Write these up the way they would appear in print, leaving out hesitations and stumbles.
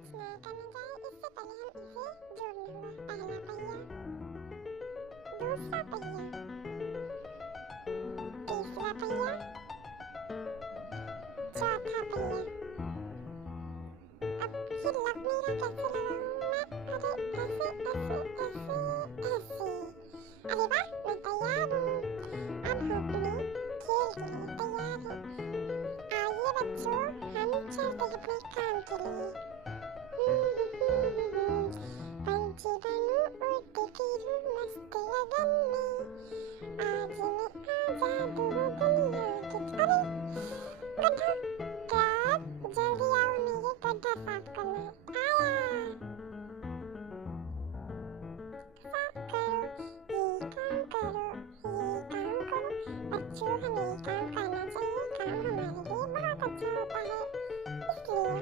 कुछ नया करने जाए इससे पहले हम इसे जोड़ना होगा। पहला पहिया, दूसरा पहिया, तीसरा पहिया, चौथा पहिया। अब ये लग नहीं रहा, कैसे लगाऊं मैं? अरे ऐसे ऐसे ऐसे ऐसे। अरे वाह, मैं तैयार हूँ। अब हम अपने खेल के लिए तैयार हैं। आइए बच्चों, हम चलते हैं अपने काम के लिए। पंछी बनूं, उड़ते फिरूं मस्त लगन में। आज मैं आजाद हूँ दुनिया के। अरे गड्ढा, क्या? जल्दी आओ, मेरे गड्ढा साफ करना है। आया, साफ करो, ये काम करो, ये काम करो। बच्चों, हमें ये काम करना चाहिए। काम हमारे लिए बहुत अच्छा होता है, इसलिए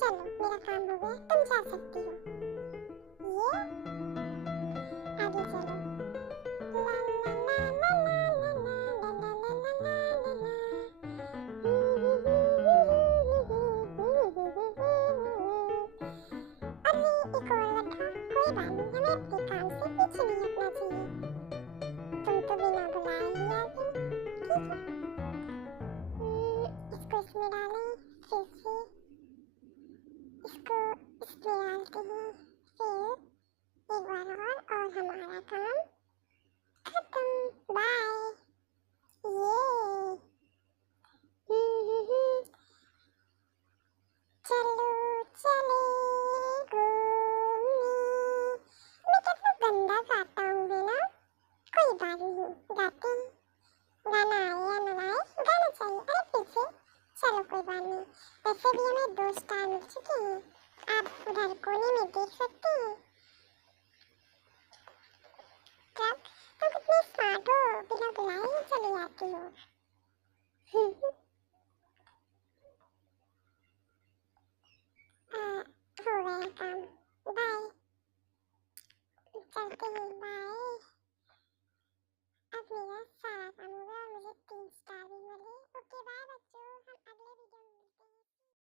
चलो, मेरा काम हो गया, तुम जा सकती हो। ये आगे चलो। ला ला ला ला ला ला ला ला ला ला ला ला अरे एक और गड्ढा, कोई बात नहीं, हमें अपने काम से पीछे नहीं हटना चाहिए। तुम तो बिना बुलाए ही आ गई, ठीक है। इसको इसमें डालें, फिर से इसको इसमें डालते हैं, फिर एक बार और हमारा काम खत्म। बाय। ये चलो चले घूमने। मैं कितना गंदा गाता हूँ है ना? कोई बात नहीं, गाते हैं। गाना आए या ना आए, गाना चाहिए। अरे फिर से, चलो कोई बात नहीं। वैसे भी हमें 2 स्टार मिल चुके हैं, आप उधर कोने में देख सकते हैं। क्या तुम कितने स्मार्ट हो, बिना बुलाए ही चले आती हो। हो गया काम, बाय। चलते हैं, बाय। अब मेरा सारा काम होगा और मुझे 3 स्टार भी मिले। ओके बाय बच्चों, हम अगले वीडियो में